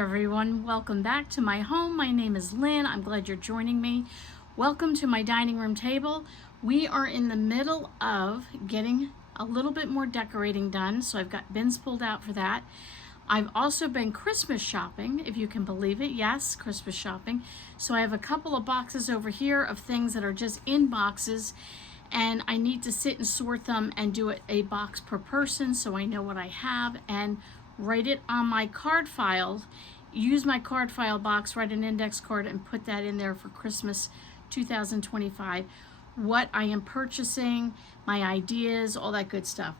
everyone, welcome back to my home. My name is Lynn. I'm glad you're joining me. Welcome to my dining room table. We are in the middle of getting a little bit more decorating done, so I've got bins pulled out for that. I've also been Christmas shopping, if you can believe it. Yes, Christmas shopping. So I have a couple of boxes over here of things that are just in boxes, and I need to sit and sort them and do it a box per person so I know what I have and write it on my card file, use my card file box, write an index card and put that in there for Christmas 2025. What I am purchasing, my ideas, all that good stuff.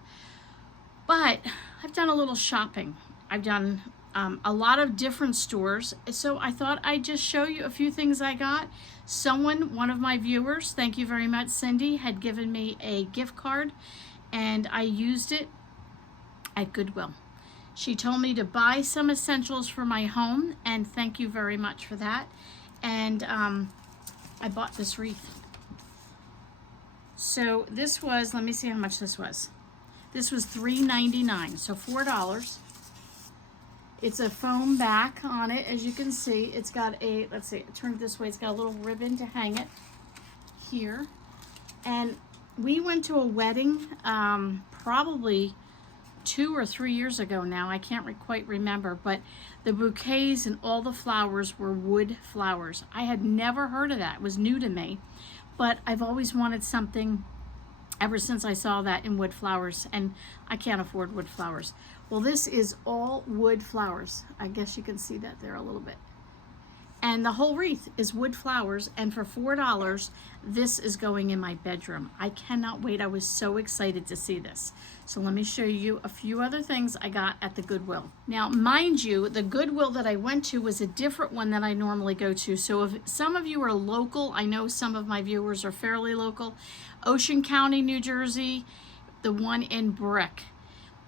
But I've done a little shopping. I've done a lot of different stores. So I thought I'd just show you a few things I got. One of my viewers, thank you very much, Cindy, had given me a gift card and I used it at Goodwill. She told me to buy some essentials for my home, and thank you very much for that. And I bought this wreath. So this was, let me see how much this was. This was $3.99, so $4. It's a foam back on it, as you can see. It's got a, let's see, turn it this way. It's got a little ribbon to hang it here. And we went to a wedding probably 2 or 3 years ago now. I can't quite remember, but the bouquets and all the flowers were wood flowers. I had never heard of that. It was new to me, but I've always wanted something ever since I saw that in wood flowers, and I can't afford wood flowers. Well, this is all wood flowers. I guess you can see that there a little bit. And the whole wreath is wood flowers, and for $4, this is going in my bedroom. I cannot wait. I was so excited to see this. So let me show you a few other things I got at the Goodwill. Now, mind you, the Goodwill that I went to was a different one than I normally go to. So if some of you are local, I know some of my viewers are fairly local. Ocean County, New Jersey, the one in Brick.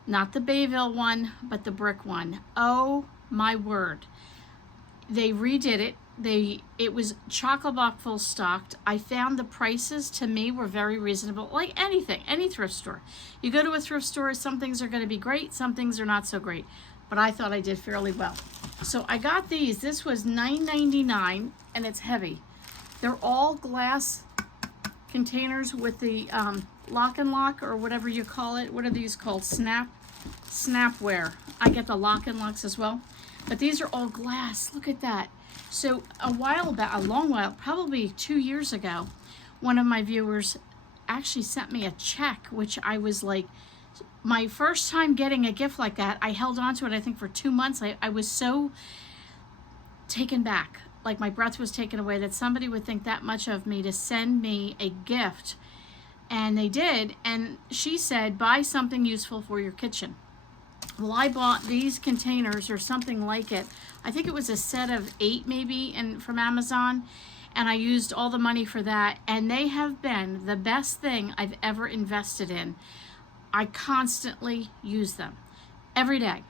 Not the Bayville one, but the Brick one. Oh my word. They redid it. It was chock-a-block full stocked. I found the prices to me were very reasonable. Like anything, any thrift store. You go to a thrift store, some things are going to be great, some things are not so great. But I thought I did fairly well. So I got these. This was $9.99 and it's heavy. They're all glass containers with the lock and lock, or whatever you call it. What are these called? Snapware. I get the lock and locks as well. But these are all glass. Look at that. So a long while, probably 2 years ago, one of my viewers actually sent me a check, which I was like, my first time getting a gift like that, I held on to it, I think, for 2 months. I was so taken back. Like my breath was taken away that somebody would think that much of me to send me a gift. And they did. And she said, buy something useful for your kitchen. Well, I bought these containers or something like it. I think it was a set of 8 maybe from Amazon, and I used all the money for that, and they have been the best thing I've ever invested in. I constantly use them every day,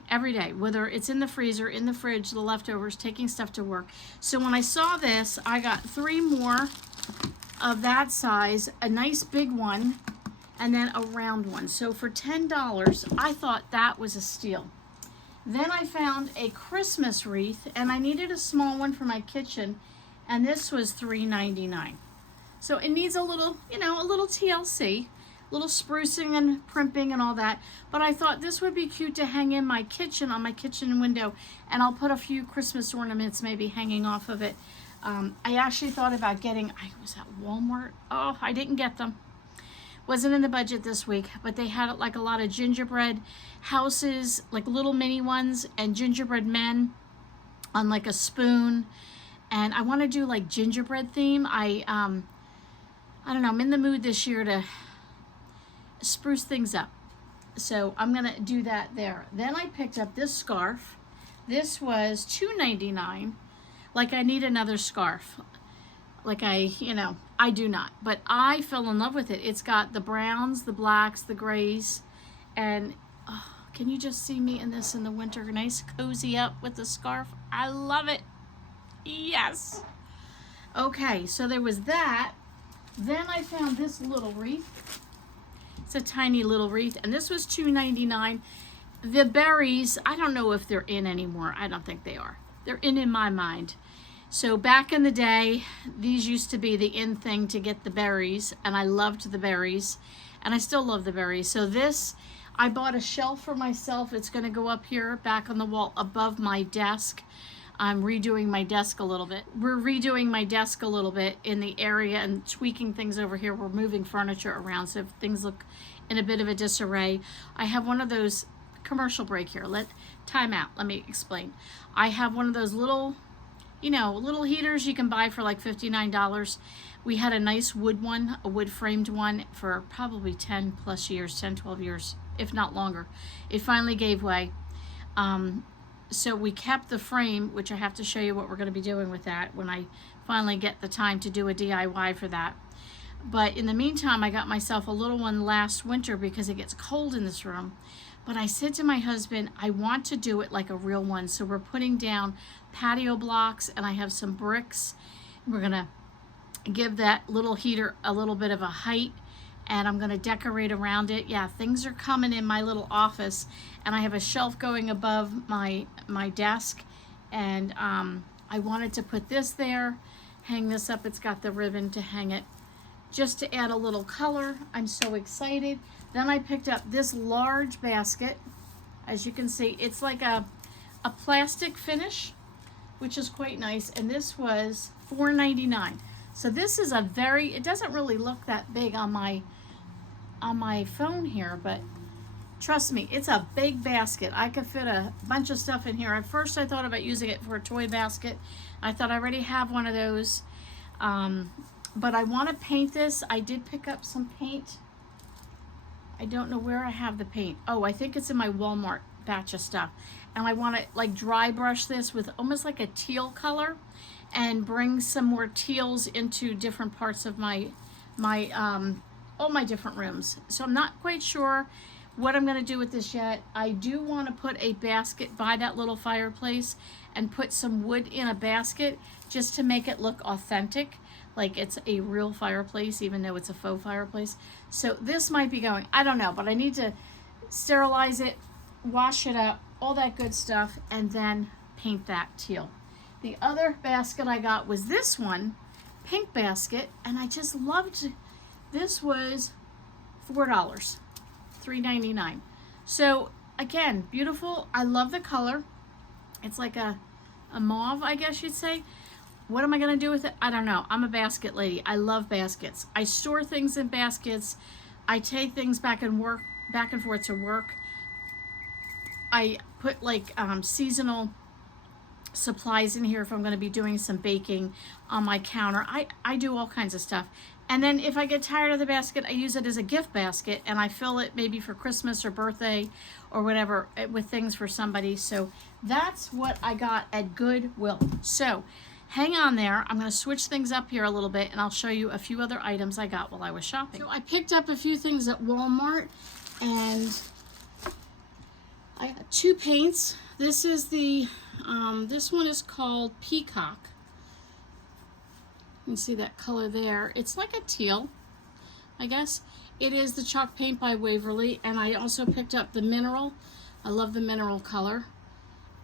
whether it's in the freezer, in the fridge, the leftovers, taking stuff to work. So when I saw this, I got 3 more of that size, a nice big one, and then a round one. So for $10, I thought that was a steal. Then I found a Christmas wreath, and I needed a small one for my kitchen, and this was $3.99. So it needs a little, a little TLC, a little sprucing and primping and all that, but I thought this would be cute to hang in my kitchen, on my kitchen window, and I'll put a few Christmas ornaments maybe hanging off of it. I actually thought about getting, I was at Walmart. Oh, I didn't get them. Wasn't in the budget this week, but they had like a lot of gingerbread houses, like little mini ones, and gingerbread men on like a spoon. And I want to do like gingerbread theme. I don't know, I'm in the mood this year to spruce things up. So I'm going to do that there. Then I picked up this scarf. This was $2.99. Like I need another scarf. Like I do not, but I fell in love with it. It's got the browns, the blacks, the grays, and oh, can you just see me in this in the winter? Nice cozy up with the scarf. I love it. Yes. Okay, so there was that. Then I found this little wreath. It's a tiny little wreath, and this was $2.99. The berries, I don't know if they're in anymore. I don't think they are. They're in my mind. So back in the day, these used to be the in thing to get the berries, and I loved the berries, and I still love the berries. So this, I bought a shelf for myself. It's going to go up here back on the wall above my desk. I'm redoing my desk a little bit. We're redoing my desk a little bit in the area and tweaking things over here. We're moving furniture around, so if things look in a bit of a disarray. I have one of those, commercial break here. Time out. Let me explain. I have one of those little, little heaters you can buy for like $59. We had a nice wood one, a wood framed one for probably 10 plus years, 10, 12 years, if not longer. It finally gave way. So we kept the frame, which I have to show you what we're going to be doing with that when I finally get the time to do a DIY for that. But in the meantime, I got myself a little one last winter because it gets cold in this room. But I said to my husband, I want to do it like a real one. So we're putting down patio blocks, and I have some bricks. We're going to give that little heater a little bit of a height, and I'm going to decorate around it. Yeah, things are coming in my little office, and I have a shelf going above my desk, and I wanted to put this there, hang this up. It's got the ribbon to hang it, just to add a little color. I'm so excited. Then I picked up this large basket. As you can see, it's like a plastic finish, which is quite nice, and this was $4.99. So this is it doesn't really look that big on my phone here, but trust me, it's a big basket. I could fit a bunch of stuff in here. At first I thought about using it for a toy basket. I thought I already have one of those, but I want to paint this. I did pick up some paint. I don't know where I have the paint. Oh, I think it's in my Walmart batch of stuff. And I want to like dry brush this with almost like a teal color and bring some more teals into different parts of all my different rooms. So I'm not quite sure what I'm going to do with this yet. I do want to put a basket by that little fireplace and put some wood in a basket just to make it look authentic, like it's a real fireplace, even though it's a faux fireplace. So this might be going, I don't know, but I need to sterilize it, wash it up, all that good stuff, and then paint that teal. The other basket I got was this one, pink basket, and I just loved it. This was $4, $3.99. So again, beautiful. I love the color. It's like a mauve, I guess you'd say. What am I going to do with it? I don't know. I'm a basket lady. I love baskets. I store things in baskets. I take things back and forth to work. I put like seasonal supplies in here if I'm going to be doing some baking on my counter. I do all kinds of stuff. And then if I get tired of the basket, I use it as a gift basket, and I fill it maybe for Christmas or birthday or whatever with things for somebody. So that's what I got at Goodwill. So hang on there. I'm going to switch things up here a little bit, and I'll show you a few other items I got while I was shopping. So I picked up a few things at Walmart, and I got 2 paints. This is this one is called Peacock. You can see that color there. It's like a teal, I guess. It is the chalk paint by Waverly, and I also picked up the mineral. I love the mineral color,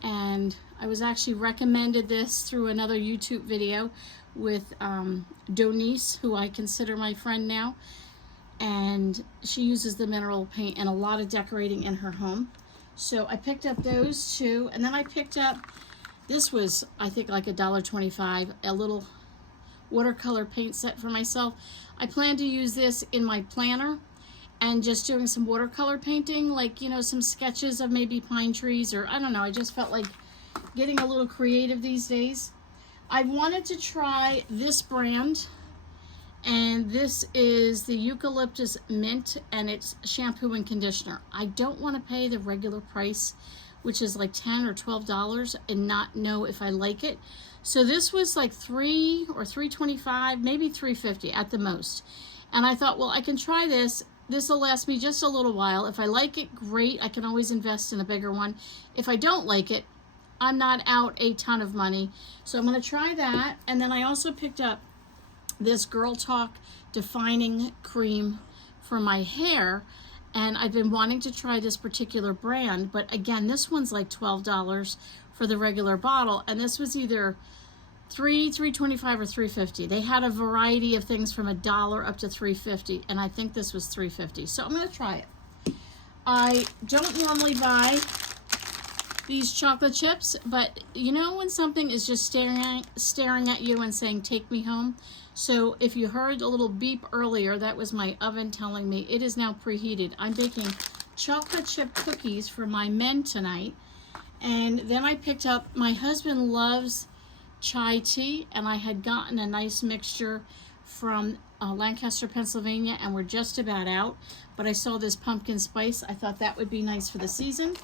and I was actually recommended this through another YouTube video with Donice, who I consider my friend now, and she uses the mineral paint and a lot of decorating in her home. So I picked up those 2, and then I picked up, this was I think like $1.25, a little watercolor paint set for myself. I plan to use this in my planner and just doing some watercolor painting, like, some sketches of maybe pine trees, or I don't know. I just felt like getting a little creative these days. I wanted to try this brand, and this is the Eucalyptus Mint, and it's shampoo and conditioner. I don't want to pay the regular price, which is like $10 or $12, and not know if I like it. So this was like $3 or $3.25, maybe $3.50 at the most. And I thought, well, I can try this. This will last me just a little while. If I like it, great. I can always invest in a bigger one. If I don't like it, I'm not out a ton of money. So I'm going to try that. And then I also picked up this Girl Talk Defining Cream for my hair. And I've been wanting to try this particular brand, but again, this one's like $12 for the regular bottle, and this was either $3.25 or $3.50. They had a variety of things from $1 up to $3.50, and I think this was $3.50. So I'm gonna try it. I don't normally buy these chocolate chips, but you know when something is just staring at you and saying, take me home? So if you heard a little beep earlier, that was my oven telling me it is now preheated. I'm baking chocolate chip cookies for my men tonight. And then I picked up, my husband loves chai tea, and I had gotten a nice mixture from Lancaster, Pennsylvania, and we're just about out. But I saw this pumpkin spice. I thought that would be nice for the season.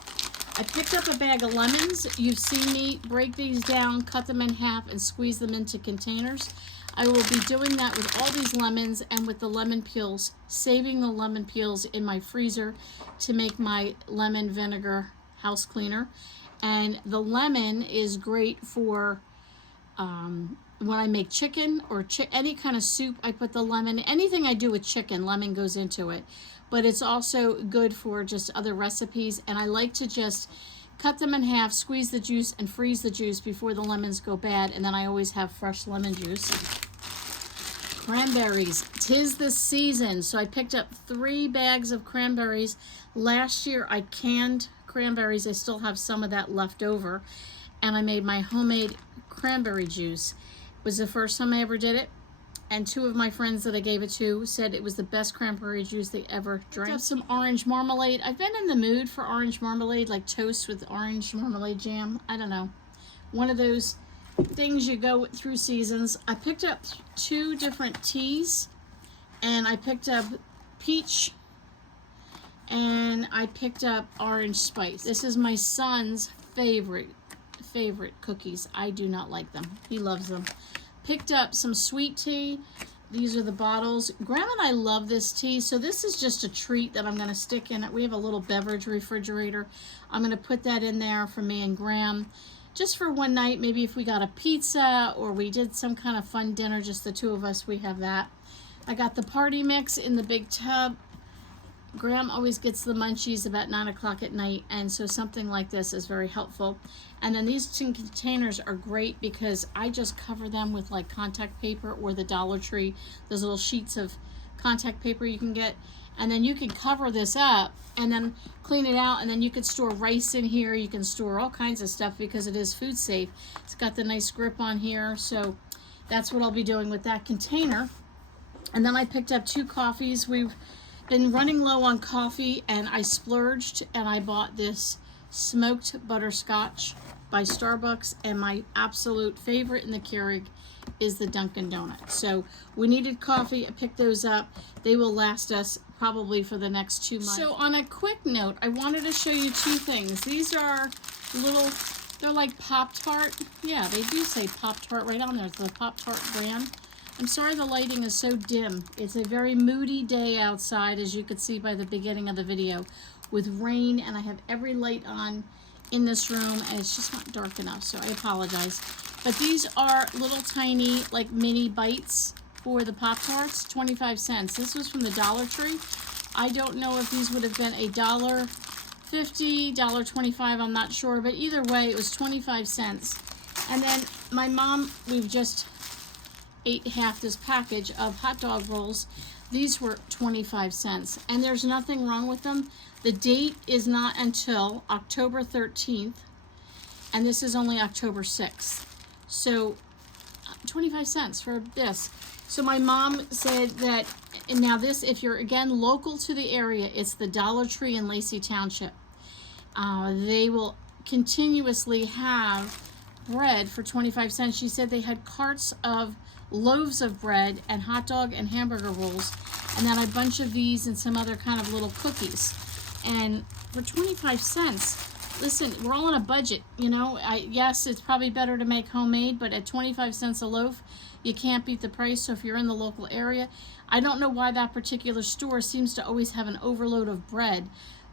I picked up a bag of lemons. You've seen me break these down, cut them in half, and squeeze them into containers. I will be doing that with all these lemons and with the lemon peels, saving the lemon peels in my freezer to make my lemon vinegar house cleaner. And the lemon is great for when I make chicken or any kind of soup. I put the lemon, anything I do with chicken, lemon goes into it. But it's also good for just other recipes, and I like to just cut them in half, squeeze the juice, and freeze the juice before the lemons go bad, and then I always have fresh lemon juice. Cranberries. 'Tis the season, so I picked up 3 bags of cranberries. Last year I canned cranberries. I still have some of that left over, and I made my homemade cranberry juice. It was the first time I ever did it, and 2 of my friends that I gave it to said it was the best cranberry juice they ever drank. Got some orange marmalade. I've been in the mood for orange marmalade, like toast with orange marmalade jam. I don't know. One of those things you go through seasons. I picked up 2 different teas, and I picked up peach, and I picked up orange spice. This is my son's favorite cookies. I do not like them. He loves them. Picked up some sweet tea. These are the bottles. Graham and I love this tea, so this is just a treat that I'm going to stick in it. We have a little beverage refrigerator. I'm going to put that in there for me and Graham, just for one night. Maybe if we got a pizza or we did some kind of fun dinner, just the 2 of us, we have that. I got the party mix in the big tub. Graham always gets the munchies about 9 o'clock at night, and so something like this is very helpful. And then these 2 containers are great because I just cover them with like contact paper or the Dollar Tree, those little sheets of contact paper you can get. And then you can cover this up and then clean it out, and then you can store rice in here. You can store all kinds of stuff because it is food safe. It's got the nice grip on here, so that's what I'll be doing with that container. And then I picked up 2 coffees. We've been running low on coffee, and I splurged and I bought this smoked butterscotch by Starbucks, and my absolute favorite in the Keurig is the Dunkin' Donut. So we needed coffee. I picked those up. They will last us probably for the next 2 months. So on a quick note, I wanted to show you 2 things. These are little, they're like Pop-Tart. Yeah, they do say Pop-Tart right on there. It's the Pop-Tart brand. I'm sorry the lighting is so dim. It's a very moody day outside, as you could see by the beginning of the video, with rain, and I have every light on in this room, and it's just not dark enough, so I apologize. But these are little tiny, like mini bites for the Pop-Tarts, 25 cents. This was from the Dollar Tree. I don't know if these would have been $1.50, $1.25, I'm not sure, but either way, it was 25 cents. And then my mom, we've just ate half this package of hot dog rolls. These were 25 cents, and there's nothing wrong with them. The date is not until October 13th, and this is only October 6th. So 25 cents for this. So my mom said that, and now this, if you're again local to the area, it's the Dollar Tree in Lacey Township. They will continuously have bread for 25 cents. She said they had carts of loaves of bread and hot dog and hamburger rolls, and then a bunch of these and some other kind of little cookies. And for 25 cents, listen, we're all on a budget, you know. Yes, it's probably better to make homemade, but at 25 cents a loaf, you can't beat the price. So if you're in the local area, I don't know why that particular store seems to always have an overload of bread,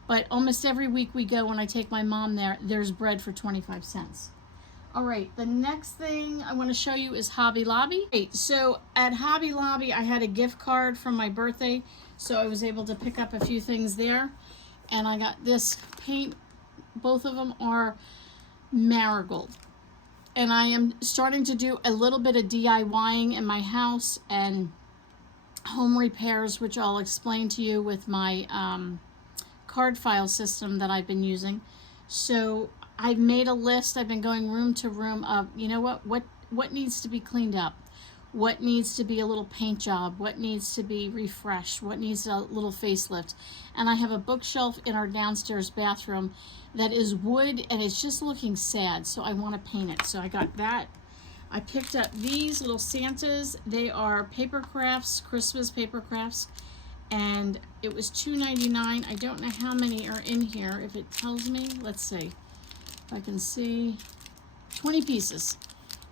but almost every week we go, when I take my mom there, there's bread for 25 cents. All right, the next thing I want to show you is Hobby Lobby. So at Hobby Lobby, I had a gift card from my birthday. So I was able to pick up a few things there. And I got this paint. Both of them are marigold. And I am starting to do a little bit of DIYing in my house and home repairs, which I'll explain to you with my card file system that I've been using. So I've made a list. I've been going room to room of, you know what needs to be cleaned up, what needs to be a little paint job, what needs to be refreshed, what needs a little facelift. And I have a bookshelf in our downstairs bathroom that is wood and it's just looking sad, so I want to paint it. So I got that. I picked up these little Santas. They are paper crafts, Christmas paper crafts, and it was $2.99. I don't know how many are in here. If it tells me, let's see if I can see. 20 pieces.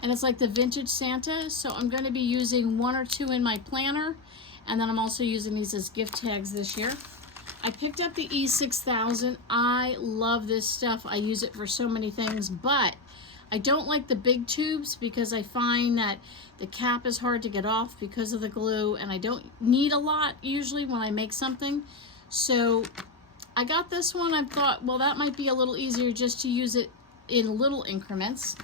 And it's like the vintage Santa, so I'm going to be using 1 or 2 in my planner, and then I'm also using these as gift tags this year. I picked up the E6000. I love this stuff. I use it for so many things, but I don't like the big tubes because I find that the cap is hard to get off because of the glue, and I don't need a lot usually when I make something. So I got this one. I thought, well, that might be a little easier just to use it in little increments.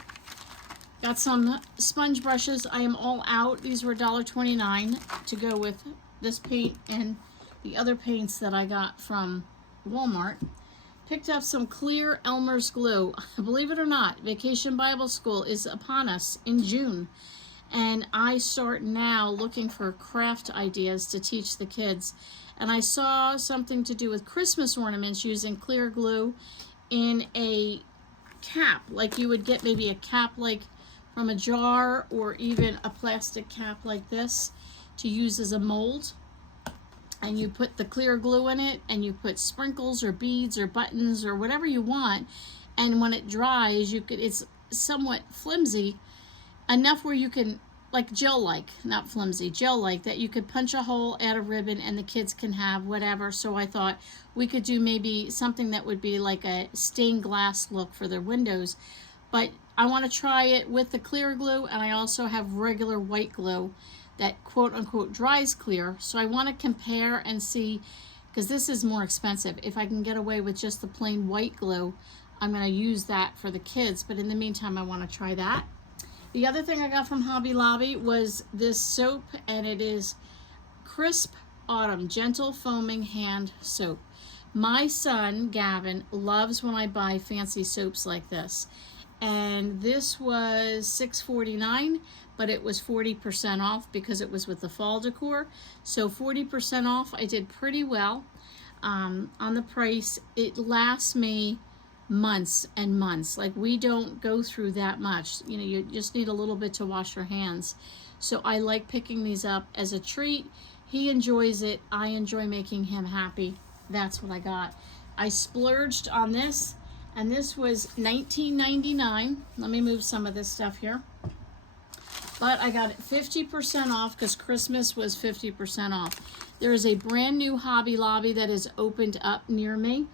Got some sponge brushes. I am all out. These were $1.29 to go with this paint and the other paints that I got from Walmart. Picked up some clear Elmer's glue. Believe it or not, Vacation Bible School is upon us in June. And I start now looking for craft ideas to teach the kids. And I saw something to do with Christmas ornaments using clear glue in a cap. Like you would get maybe a cap like from a jar, or even a plastic cap like this to use as a mold. And you put the clear glue in it, and you put sprinkles or beads or buttons or whatever you want. And when it dries, it's somewhat flimsy enough where you can, like gel-like, not flimsy, gel-like, that you could punch a hole, add a ribbon, and the kids can have whatever. So I thought we could do maybe something that would be like a stained glass look for their windows. But I want to try it with the clear glue, and I also have regular white glue that quote-unquote dries clear. So I want to compare and see, because this is more expensive. If I can get away with just the plain white glue, I'm going to use that for the kids. But in the meantime, I want to try that. The other thing I got from Hobby Lobby was this soap, and it is Crisp Autumn Gentle Foaming Hand Soap. My son, Gavin, loves when I buy fancy soaps like this. And this was $6.49, but it was 40% off because it was with the fall decor. So 40% off. I did pretty well on the price. It lasts me months and months. Like, we don't go through that much. You know, you just need a little bit to wash your hands. So I like picking these up as a treat. He enjoys it. I enjoy making him happy. That's what I got. I splurged on this. And this was $19.99. Let me move some of this stuff here. But I got it 50% off because Christmas was 50% off. There is a brand new Hobby Lobby that is opened up near me.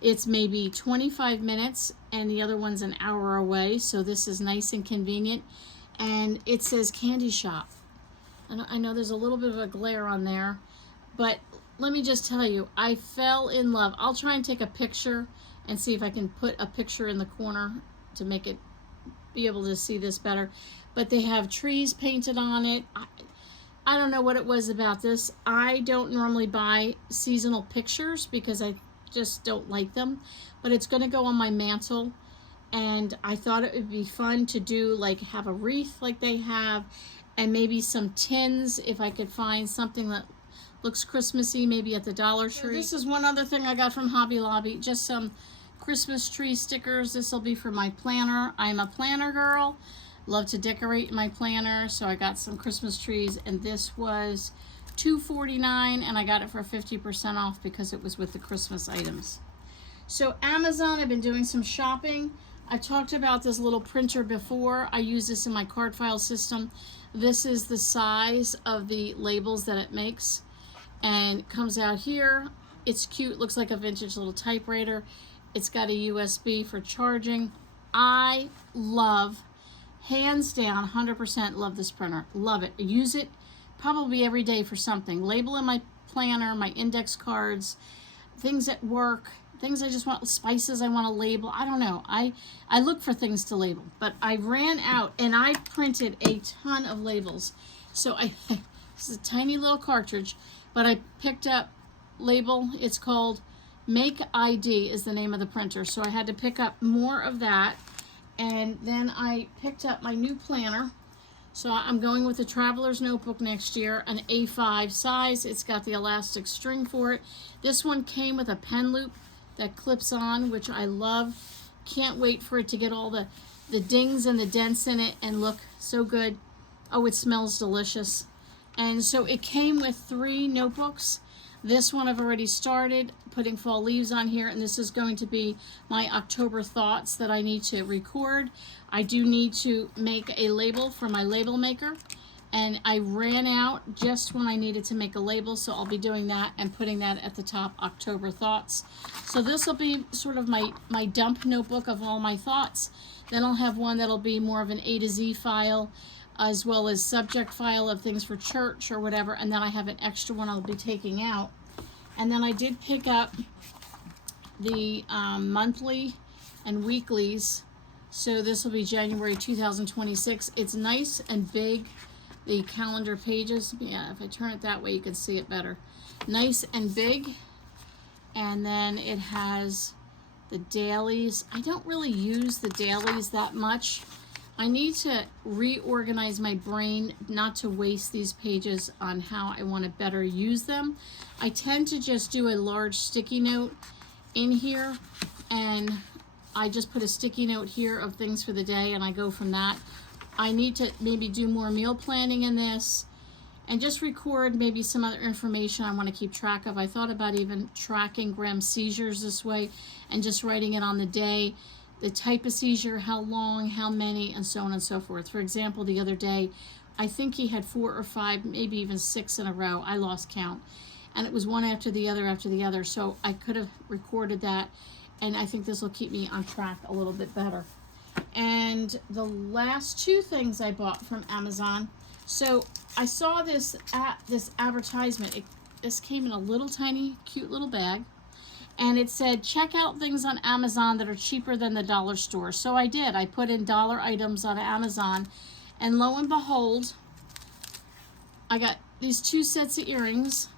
It's maybe 25 minutes, and the other one's an hour away. So this is nice and convenient. And it says Candy Shop. And I know there's a little bit of a glare on there, but let me just tell you, I fell in love. I'll try and take a picture and see if I can put a picture in the corner to make it be able to see this better. But they have trees painted on it. I don't know what it was about this. I don't normally buy seasonal pictures because I just don't like them. But it's going to go on my mantle. And I thought it would be fun to do, like, have a wreath like they have. And maybe some tins, if I could find something that looks Christmassy, maybe at the Dollar Tree. So this is one other thing I got from Hobby Lobby. Just some Christmas tree stickers. This will be for my planner. I'm a planner girl. Love to decorate my planner. So I got some Christmas trees, and this was $2.49, and I got it for 50% off because it was with the Christmas items. So Amazon, I've been doing some shopping. I talked about this little printer before. I use this in my card file system. This is the size of the labels that it makes, and it comes out here. It's cute, looks like a vintage little typewriter. It's got a USB for charging. I love, hands down, 100% love this printer. Love it. Use it probably every day for something. Label in my planner, my index cards, things at work, things I just want, spices I want to label. I don't know. I look for things to label, but I ran out and I printed a ton of labels. So this is a tiny little cartridge, but I picked up label. It's called Make ID is the name of the printer. So I had to pick up more of that. And then I picked up my new planner. So I'm going with the Traveler's Notebook next year, an A5 size. It's got the elastic string for it. This one came with a pen loop that clips on, which I love. Can't wait for it to get all the dings and the dents in it and look so good. Oh, it smells delicious. And so it came with 3 notebooks. This one I've already started putting fall leaves on here, and this is going to be my October thoughts that I need to record. I do need to make a label for my label maker, and I ran out just when I needed to make a label, so I'll be doing that and putting that at the top, October thoughts. So this will be sort of my dump notebook of all my thoughts. Then I'll have one that'll be more of an A to Z file, as well as subject file of things for church or whatever, and then I have an extra one I'll be taking out. And then I did pick up the monthly and weeklies, so this will be January 2026. It's nice and big, the calendar pages. Yeah, if I turn it that way you can see it better. Nice and big, and then it has the dailies. I don't really use the dailies that much. I need to reorganize my brain not to waste these pages on how I want to better use them. I tend to just do a large sticky note in here, and I just put a sticky note here of things for the day, and I go from that. I need to maybe do more meal planning in this and just record maybe some other information I want to keep track of. I thought about even tracking Graham's seizures this way and just writing it on the day. The type of seizure, how long, how many, and so on and so forth. For example, the other day, I think he had 4 or 5, maybe even 6 in a row. I lost count. And it was one after the other. So I could have recorded that, and I think this will keep me on track a little bit better. And the last 2 things I bought from Amazon. So I saw this advertisement. This came in a little tiny, cute little bag. And it said, check out things on Amazon that are cheaper than the dollar store. So I did. I put in dollar items on Amazon. And lo and behold, I got these 2 sets of earrings.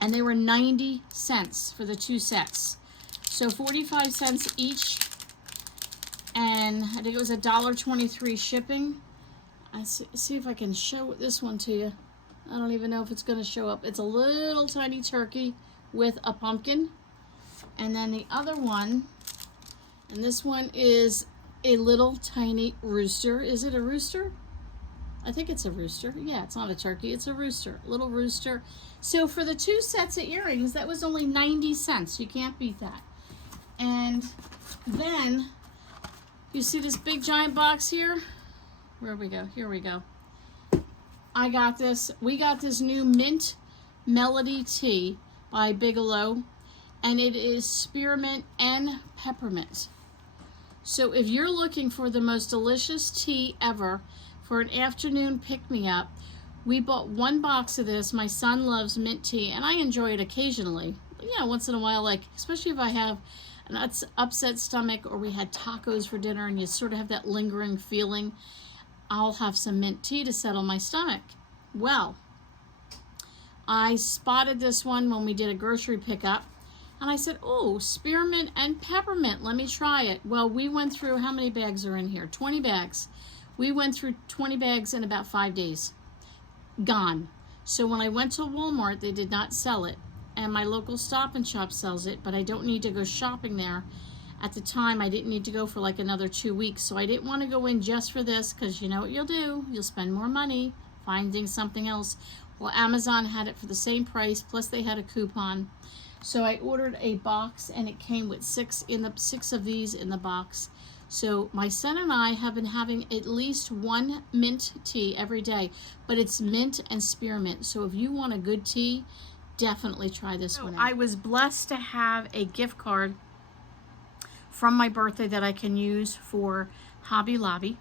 And they were 90 cents for the 2 sets. So 45 cents each. And I think it was $1.23 shipping. I see if I can show this one to you. I don't even know if it's going to show up. It's a little tiny turkey with a pumpkin. And then the other one, and this one is a little tiny rooster. Is it a rooster? I think it's a rooster. Yeah, it's not a turkey, it's a rooster, a little rooster. So for the 2 sets of earrings, that was only 90 cents. You can't beat that. And then, you see this big giant box here? Where we go? Here we go. I got this, we got this new Mint Melody Tea by Bigelow. And it is spearmint and peppermint. So if you're looking for the most delicious tea ever for an afternoon pick-me-up, we bought 1 box of this. My son loves mint tea, and I enjoy it occasionally. You know, once in a while, like, especially if I have an upset stomach or we had tacos for dinner and you sort of have that lingering feeling, I'll have some mint tea to settle my stomach. Well, I spotted this one when we did a grocery pickup. And I said, oh, spearmint and peppermint, let me try it. Well, we went through, how many bags are in here? 20 bags. We went through 20 bags in about 5 days. Gone. So when I went to Walmart, they did not sell it. And my local Stop and Shop sells it, but I don't need to go shopping there. At the time, I didn't need to go for like another 2 weeks. So I didn't want to go in just for this, because you know what you'll do. You'll spend more money finding something else. Well, Amazon had it for the same price, plus they had a coupon. So I ordered a box, and it came with 6 of these in the box. So my son and I have been having at least 1 mint tea every day, but it's mint and spearmint. So if you want a good tea, definitely try this one out. I was blessed to have a gift card from my birthday that I can use for Hobby Lobby.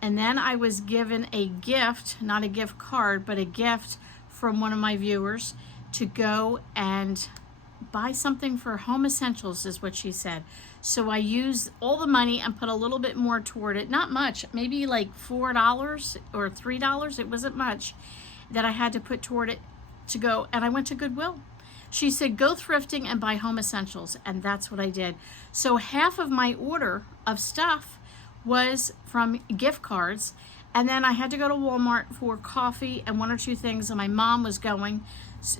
And then I was given a gift, not a gift card, but a gift from one of my viewers to go and buy something for home essentials, is what she said. So I used all the money and put a little bit more toward it. Not much, maybe like $4 or $3. It wasn't much that I had to put toward it to go. And I went to Goodwill. She said, go thrifting and buy home essentials. And that's what I did. So half of my order of stuff was from gift cards. And then I had to go to Walmart for coffee and one or two things. And my mom was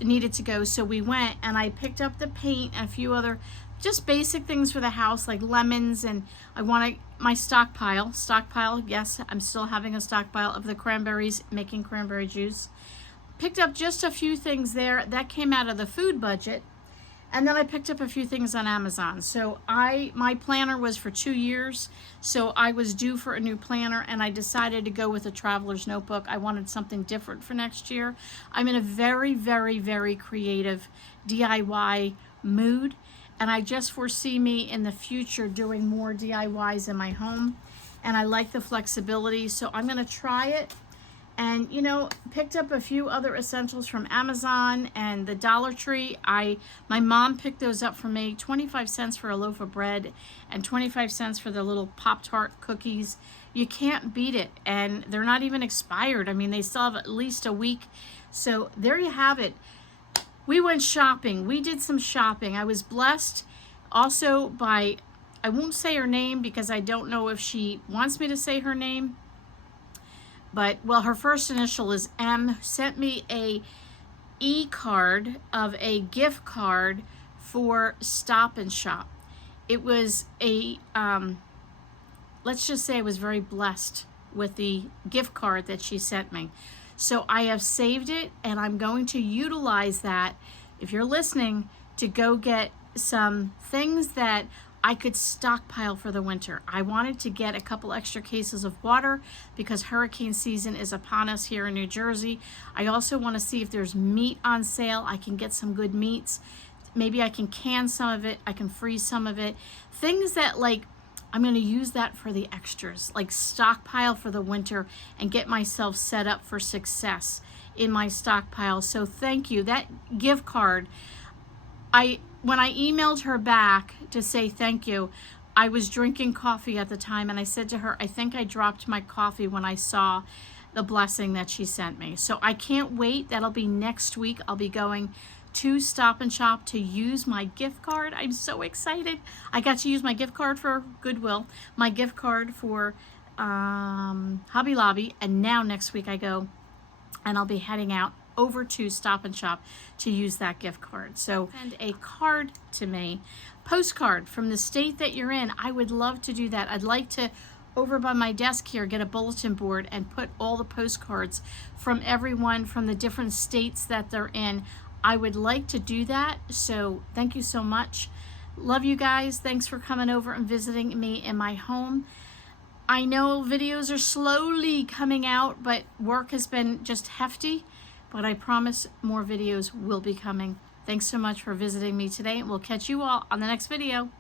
needed to go. So we went, and I picked up the paint and a few other just basic things for the house, like lemons. And I wanted my stockpile. Yes, I'm still having a stockpile of the cranberries, making cranberry juice. Picked up just a few things there. That came out of the food budget. And then I picked up a few things on Amazon. So my planner was for 2 years. So I was due for a new planner, and I decided to go with a traveler's notebook. I wanted something different for next year. I'm in a very, very, very creative DIY mood. And I just foresee me in the future doing more DIYs in my home. And I like the flexibility. So I'm going to try it. And, you know, picked up a few other essentials from Amazon and the Dollar Tree. My mom picked those up for me, 25 cents for a loaf of bread and 25 cents for the little Pop-Tart cookies. You can't beat it, and they're not even expired. I mean, they still have at least a week. So there you have it. We went shopping. We did some shopping. I was blessed also by, I won't say her name because I don't know if she wants me to say her name. But, well, her first initial is M, sent me a e-card of a gift card for Stop and Shop. It was a, let's just say I was very blessed with the gift card that she sent me. So I have saved it, and I'm going to utilize that, if you're listening, to go get some things that I could stockpile for the winter. I wanted to get a couple extra cases of water because hurricane season is upon us here in New Jersey. I also want to see if there's meat on sale. I can get some good meats. Maybe I can can some of it. I can freeze some of it. Things that, like, I'm going to use that for the extras, like stockpile for the winter and get myself set up for success in my stockpile. So thank you. That gift card, when I emailed her back to say thank you, I was drinking coffee at the time, and I said to her, I think I dropped my coffee when I saw the blessing that she sent me. So I can't wait. That'll be next week. I'll be going to Stop and Shop to use my gift card. I'm so excited. I got to use my gift card for Goodwill, my gift card for Hobby Lobby, and now next week I go and I'll be heading out over to Stop and Shop to use that gift card. So send a card to me, postcard from the state that you're in. I would love to do that. I'd like to, over by my desk here, get a bulletin board and put all the postcards from everyone from the different states that they're in. I would like to do that. So thank you so much. Love you guys. Thanks for coming over and visiting me in my home. I know videos are slowly coming out, but work has been just hefty. But I promise more videos will be coming. Thanks so much for visiting me today, and we'll catch you all on the next video.